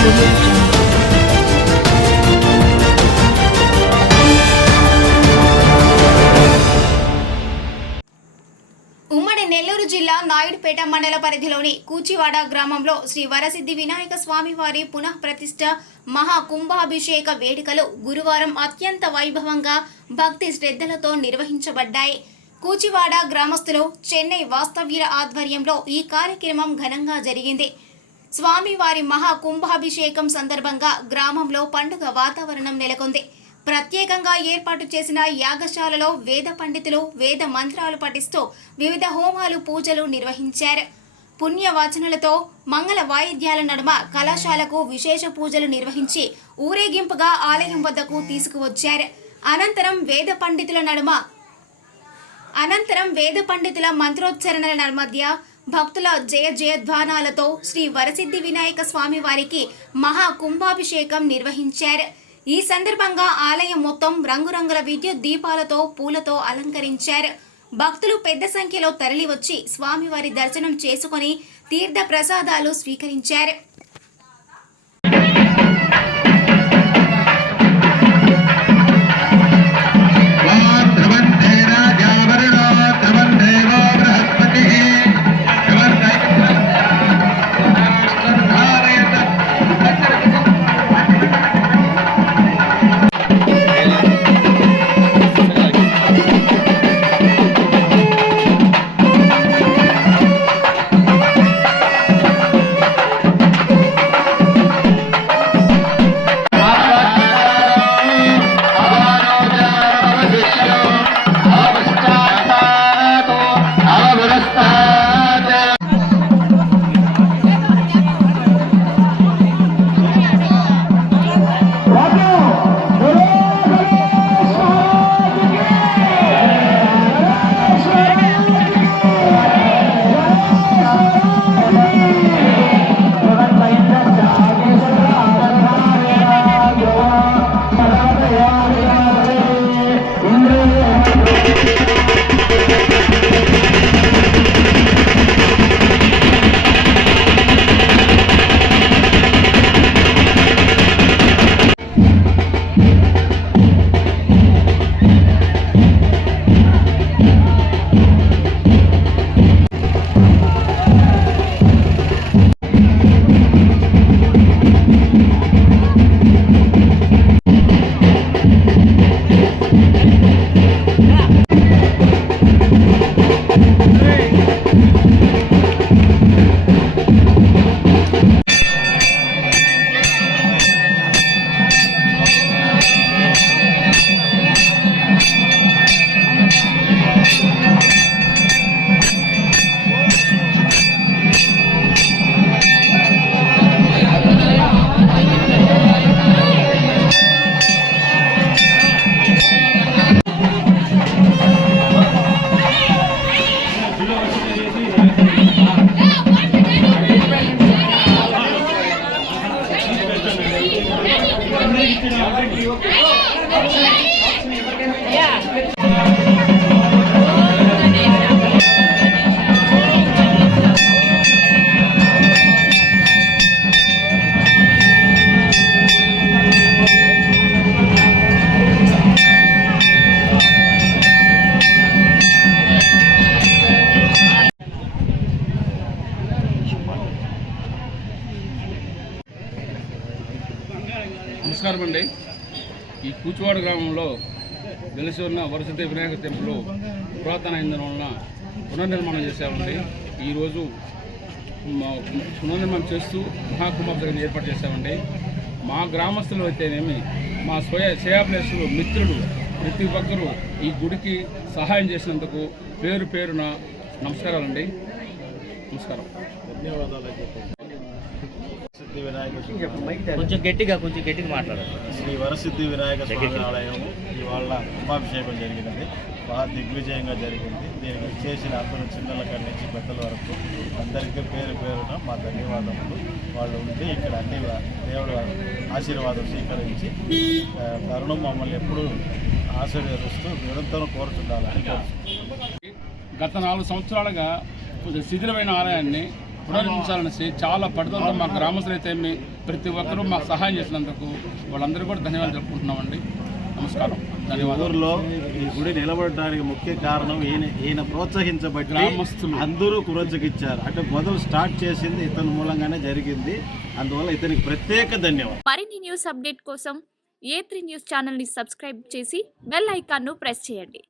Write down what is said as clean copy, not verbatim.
ఉమ్మడి నెల్లూరు జిల్లా నాయుడుపేట మండల పరిధిలోని కూచివాడ గ్రామంలో శ్రీ వరసిద్ధి వినాయక స్వామి వారి పునః ప్రతిష్ఠ మహా కుంభాభిషేక వేడుకలు గురువారం అత్యంత వైభవంగా భక్తి శ్రద్ధలతో నిర్వహించబడ్డాయి. కూచివాడ గ్రామస్తులు చెన్నై వాస్తవ్యుల ఆధ్వర్యంలో ఈ కార్యక్రమం ఘనంగా జరిగింది. స్వామివారి మహా కుంభాభిషేకం సందర్భంగా గ్రామంలో పండుగ వాతావరణం నెలకొంది. ప్రత్యేకంగా ఏర్పాటు చేసిన యాగశాలలో వేద పండితులు వేద మంత్రాలు పఠిస్తూ వివిధ హోమాలు పూజలు నిర్వహించారు. పుణ్యవాచనలతో మంగళ వాయిద్యాల నడుమ కళాశాలకు విశేష పూజలు నిర్వహించి ఊరేగింపుగా ఆలయం వద్దకు తీసుకువచ్చారు. అనంతరం వేద పండితుల మంత్రోచ్చరణల మధ్య భక్తుల జయ జయధ్వానాలతో శ్రీ వరసిద్ధి వినాయక స్వామి వారికి మహా కుంభాభిషేకం నిర్వహించారు. ఈ సందర్భంగా ఆలయం మొత్తం రంగురంగుల విద్యుత్ దీపాలతో పూలతో అలంకరించారు. భక్తులు పెద్ద సంఖ్యలో తరలివచ్చి స్వామివారి దర్శనం చేసుకుని తీర్థ ప్రసాదాలు స్వీకరించారు. నమస్కారం అండి. ఈ కూచివాడ గ్రామంలో వెలిసి ఉన్న వరసిద్ధి వినాయక టెంపుల్ పురాతన ఇంధనం వలన పునర్నిర్మాణం చేసామండి. ఈరోజు పునర్నిర్మాణం చేస్తూ మహాకుంభాభిషేకం ఏర్పాటు చేశామండి. మా గ్రామస్తులు అయితేనేమి మా శ్రేయాభిలాషులు మిత్రులు ప్రతి ఒక్కరూ ఈ గుడికి సహాయం చేసినందుకు పేరు పేరున నమస్కారాలండి. నమస్కారం, ధన్యవాదాలు. కొంచెం గట్టిగా మాట్లాడారు. శ్రీ వరసిద్ధి వినాయక స్వామి ఆలయం ఇవాళ కుంభాభిషేకం జరిగినది. బాగా దిగ్విజయంగా జరిగింది. దీనికి చేసిన అందరూ చిన్నల కాడి నుంచి పెద్దల వరకు అందరికీ పేరు పేరున మా ధన్యవాదములు. వాళ్ళు ఉండి ఇక్కడ అన్ని దేవుడు ఆశీర్వాదం స్వీకరించి తరుణం మమ్మల్ని ఎప్పుడూ ఆశీర్వదిస్తూ నిరంతరం కోరుతుండాలని. గత 4 సంవత్సరాలుగా శిథిలమైన ఆలయాన్ని పునర్నిర్మించాలనేసి చాలా పట్టుదలతో మా గ్రామస్తులైతే ప్రతి ఒక్కరూ మాకు సహాయం చేసినందుకు వాళ్ళందరూ కూడా ధన్యవాదాలు చెప్పుకుంటున్నామండి. నమస్కారం, ధన్యవాదాలు. ఊర్లో ఈ గుడి నిలబడడానికి ముఖ్య కారణం ఈయన ప్రోత్సహించబట్టి గ్రామస్తులు అందరూ ప్రోత్సహించారు. అంటే మొదలు స్టార్ట్ చేసింది ఇతని మూలంగానే జరిగింది. అందువల్ల ఇతనికి ప్రత్యేక ధన్యవాదాలు. మరిన్ని న్యూస్ అప్డేట్ కోసం A3 న్యూస్ ఛానల్ని సబ్స్క్రైబ్ చేసి బెల్ ఐకాన్ను ప్రెస్ చేయండి.